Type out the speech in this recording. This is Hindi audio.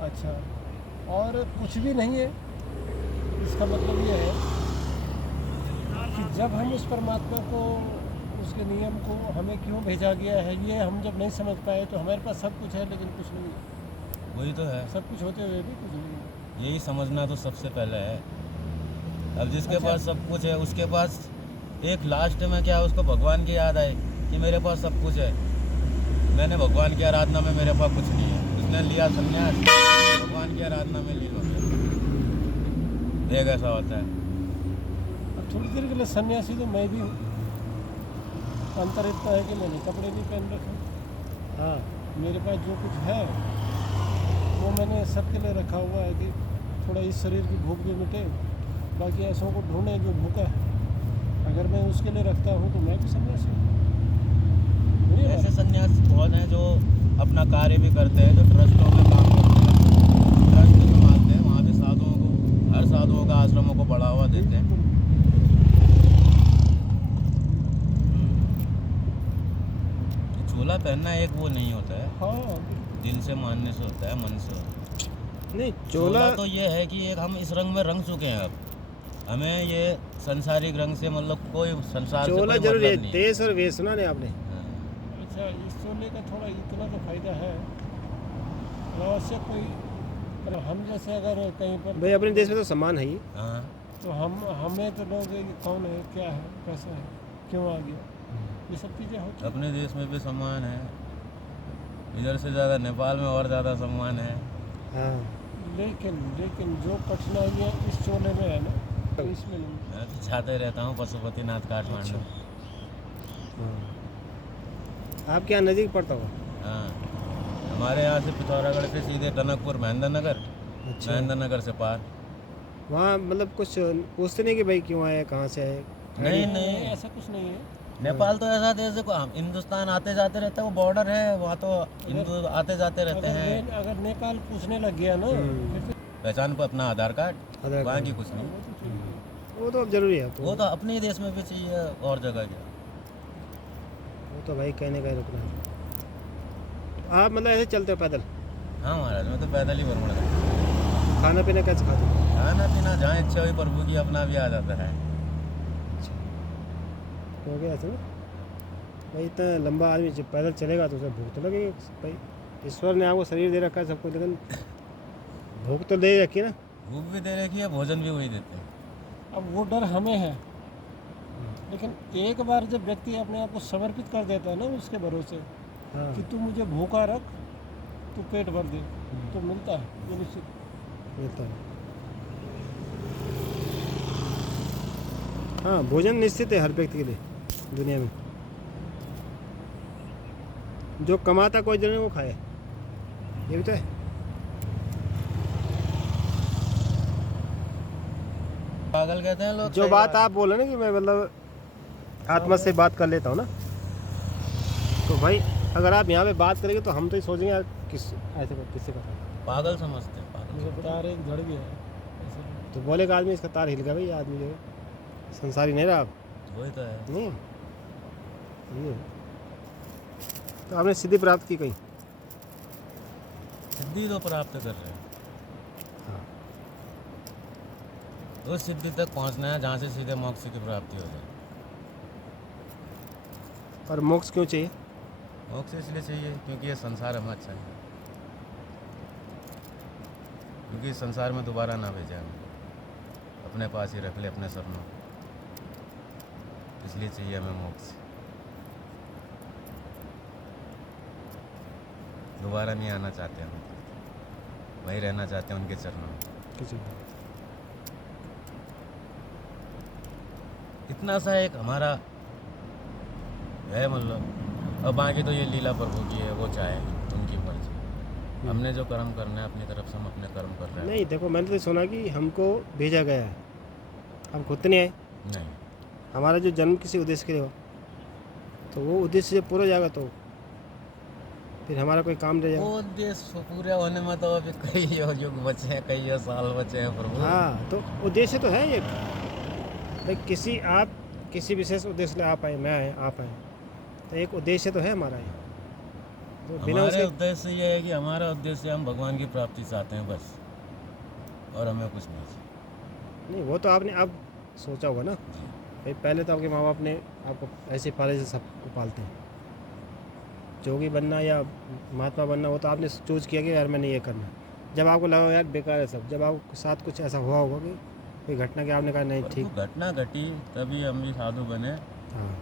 अच्छा, और कुछ भी नहीं है। इसका मतलब ये है कि जब हम उस परमात्मा को, उसके नियम को हमें क्यों भेजा गया है, ये हम जब नहीं समझ पाए तो हमारे पास सब कुछ है लेकिन कुछ नहीं है। वही तो है, सब कुछ होते हुए भी कुछ नहीं है। यही समझना तो सबसे पहले है। अब जिसके अच्छा। पास सब कुछ है उसके पास एक लास्ट में क्या उसको भगवान की याद आए कि मेरे पास सब कुछ है, मैंने भगवान की आराधना में मेरे पास कुछ नहीं है, उसने लिया संन्यास, भगवान की आराधना में लीन हो गया। एक ऐसा होता है। अब थोड़ी देर के लिए सन्यासी तो मैं भी हूँ। अंतर इतना है कि मैंने कपड़े नहीं पहन रखे। हाँ, मेरे पास जो कुछ है वो मैंने सबके लिए रखा हुआ है कि थोड़ा इस शरीर की भूख भी मिटे, बाकी ऐसों को ढूंढे जो भूखा है। अगर मैं उसके लिए रखता हूँ तो मैं भी सन्यासी हूँ। ऐसे सन्यासी बहुत हैं जो अपना कार्य भी करते हैं, जो ट्रस्टों में काम करते हैं, ट्रस्ट संभालते हैं, वहाँ भी साधुओं को, हर साधुओं का आश्रमों को बढ़ावा देते हैं। तो चोला पहनना एक वो नहीं होता है, हाँ, दिल से मानने से होता है, मन से होता है। नहीं चोला तो ये है कि एक हम इस रंग में रंग चुके हैं, अब हमें ये संसारिक रंग से मतलब कोई संसार से चोला कोई जरूर है, मतलब नहीं है। देश और वेश सुना नहीं आपने? हाँ। अच्छा, इस चोले का थोड़ा इतना तो फायदा है, अवश्य कोई मतलब हम जैसे अगर कहीं पर भाई अपने देश में तो सम्मान है ही। हाँ, तो हमें तो लोग ये कौन है, क्या है, कैसा है, क्यों आ गया, ये सब चीज़ें होती हैं। अपने देश में भी सम्मान है, इधर से ज़्यादा नेपाल में और ज़्यादा सम्मान है। हाँ, लेकिन जो कठिनाइयाँ इस चोले में है ना, तो इसमें नहीं। मैं तो जाते रहता हूँ पशुपतिनाथ काठमांडू। हाँ। आपके यहाँ नज़दीक पड़ता होगा? हाँ, हमारे यहाँ से पिथौरागढ़ से सीधे टनकपुर महेंद्र नगर, अच्छा, महेंद्र नगर से पार। वहाँ मतलब कुछ पूछते नहीं कि भाई क्यों आए, कहाँ से आए? नहीं नहीं, नहीं, ऐसा कुछ नहीं है। नेपाल तो ऐसा देश है, हम हिंदुस्तान आते जाते रहते हैं, वो बॉर्डर है, वहाँ तो हिंदू आते जाते रहते हैं। अगर नेपाल पूछने लग गया ना, फिर तो पहचान पर अपना आधार कार्ड, आधार वहाँ कार्ड। की कुछ नहीं। वो तो ठीक है। वो तो अब जरूरी है, वो तो अपने ही देश में भी चाहिए और जगह क्या। वो तो भाई कहने का ही रुकना है। आप मतलब ऐसे चलते हो पैदल? हाँ महाराज, मैं तो पैदल ही भ्रमण करता हूँ। खाना पीना कैसे खाते हो? खाना पीना जहाँ इच्छा हुई प्रभु की अपना भी आ जाता है। हो गया था ना भाई, इतना लंबा आदमी जब पैदल चलेगा तो उसे भूख तो लगेगी भाई। ईश्वर ने आपको शरीर दे रखा है सबको, लेकिन भूख तो दे रखी है ना। भूख भी दे रखी है, भोजन भी वही देते हैं। अब वो डर हमें है, लेकिन एक बार जब व्यक्ति अपने आप को समर्पित कर देता है ना उसके भरोसे हाँ, कि तू मुझे भूखा रख, तू पेट भर दे, तो मिलता है, ये निश्चित। मिलता है। हाँ, भोजन निश्चित है हर व्यक्ति के लिए दुनिया में। जो कमाता कोई जन है वो खाए, ये भी तो है। पागल कहते हैं लोग। जो सही बात आप बोले ना कि मैं मतलब आत्मा से बात कर लेता हूँ ना, तो भाई अगर आप यहाँ पे बात करेंगे तो हम तो ये सोचेंगे यार किस ऐसे किससे पता। पागल समझते हैं, पागल। मुझे तार एक झड़ गया है ऐसे। तो बोलेगा आदमी इसका तार हिल गया भाई, आदमी जो है संसारी नहीं रहा अब। वही तो है। नहीं ये तो आपने सिद्धि प्राप्त की कहीं? सिद्धि तो प्राप्त कर रहे हैं। हाँ, उस सिद्धि तक पहुंचना है जहाँ से सीधे मोक्ष की प्राप्ति हो जाए। और मोक्ष क्यों चाहिए? मोक्ष इसलिए चाहिए क्योंकि ये संसार हमें अच्छा है, क्योंकि इस संसार में दोबारा ना भेजे हमें, अपने पास ही रख ले अपने शरणों, इसलिए चाहिए हमें मोक्ष। दोबारा नहीं आना चाहते हम, वहीं रहना चाहते हैं उनके चरणों में। किसी इतना सा एक हमारा है मतलब, अब बाकी तो ये लीला प्रभु की है, वो चाहे उनकी मर्जी। हमने जो कर्म करना है अपनी तरफ से हम अपने कर्म कर रहे हैं। नहीं, देखो मैंने तो सुना कि हमको भेजा गया है, हम खुद तो नहीं आए। नहीं, हमारा जो जन्म किसी उद्देश्य के लिए हो, तो वो उद्देश्य जब पूरा हो जाएगा तो फिर हमारा कोई काम रह जाएगा। वो उद्देश्य पूरे होने में तो अभी कई युग बचे हैं, कई साल बचे हैं प्रभु। हाँ, तो उद्देश्य तो है ये भाई, आप किसी विशेष उद्देश्य ले आप आए, मैं आए, आप आए, तो एक उद्देश्य तो है हमारा ये। तो बिना हमारे उसके उद्देश्य ये है कि हमारा उद्देश्य हम भगवान की प्राप्ति चाहते हैं बस, और हमें कुछ नहीं चाहिए। नहीं, वो तो आपने अब सोचा होगा ना जी। भाई, पहले तो आपके माँ बाप ने आपको ऐसे पाले जैसे सबको पालते हैं। जोगी बनना या महात्मा बनना वो तो आपने चूज किया कि यार मैंने ये करना। जब आपको लगा यार बेकार है सब, जब आपके साथ कुछ ऐसा हुआ होगा कि कोई घटना कि आपने कहा नहीं और ठीक। वो घटना घटी तभी हम भी साधु बने। हाँ